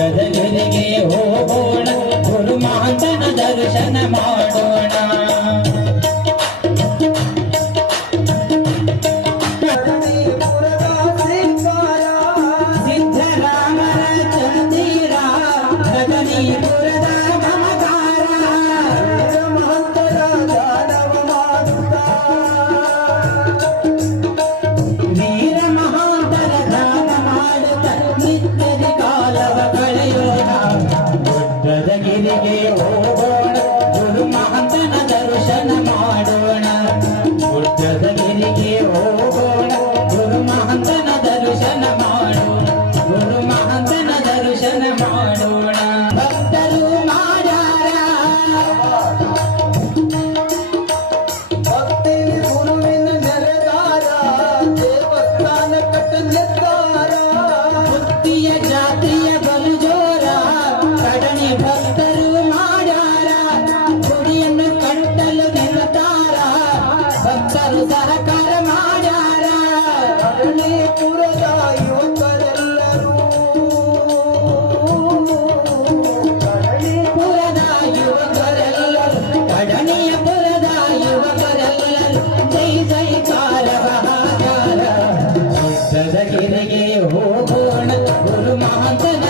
ಗುಡ್ಡದಗಿರಿಗೆ ಹೋಗೋಣ ಗುರು ಮಹಾಂತನ ದರ್ಶನ ಮಾಡೋಣ ಸಿದ್ಧರಾಮರ ಚಂದಿರ ಗಗನೀಪುರದ ಮಮಕಾರ ಮಹಂತರ ದಾನವ ಮಾಡುತ್ತ ವೀರ ಮಹಾಂತರ ದಾನ ಮಾಡುತ್ತ ನಿತ್ಯದಿ ಕಾಲವ ಕಳೆಯೋಣ ಗುಡ್ಡದಗಿರಿಗೆ ಹೋಗೋಣ ಗುರು ಮಹಾಂತನ ದರ್ಶನ ಮಾಡೋಣ ಗುಡ್ಡದಗಿರಿಗೆ ಹೋಗೋಣ ಗುರು ಮಹಾಂತನ ದರ್ಶನ ಮಾಡೋಣ ಗುರು ಮಹಾಂತನ ದರ್ಶನ ಮಾಡೋಣ ಭಕ್ತರು ಮಾಡ್ಯಾರ ಭಕ್ತಿ ಗುರುವಿನ ನೆರೆದಾರ ದೇವಸ್ಥಾನ ಕಟ್ಟಲಿದ್ದಾರ ಮುಕ್ತಿಯ ಜಾತಿಯ ಬಲು ಜೋರ ಕಡಣಿ ಭಕ್ತರು ಮಾಡ್ಯಾರ ಗುಡಿಯನ್ನು ಕಟ್ಟಲು ನಿಲ್ತಾರ ಭಕ್ತರು ಸಹಕಾರ ಮಾಡ್ಯಾರ ಹಳ್ಳಿಪುರದ ಯುವಕರೆಲ್ಲರೂ ಪುರದ ಯುವಕರೆಲ್ಲರೂ ಕಡಣಿಯ ಪುರದ ಯುವಕರೆಲ್ಲರೂ ಜೈ ಜೈಕಾರವ ಹಾಗಾರ ಗುಡ್ಡದಗಿರಿಗೆ ಹೋಗೋಣ ಗುರು ಮಹಾಂತನ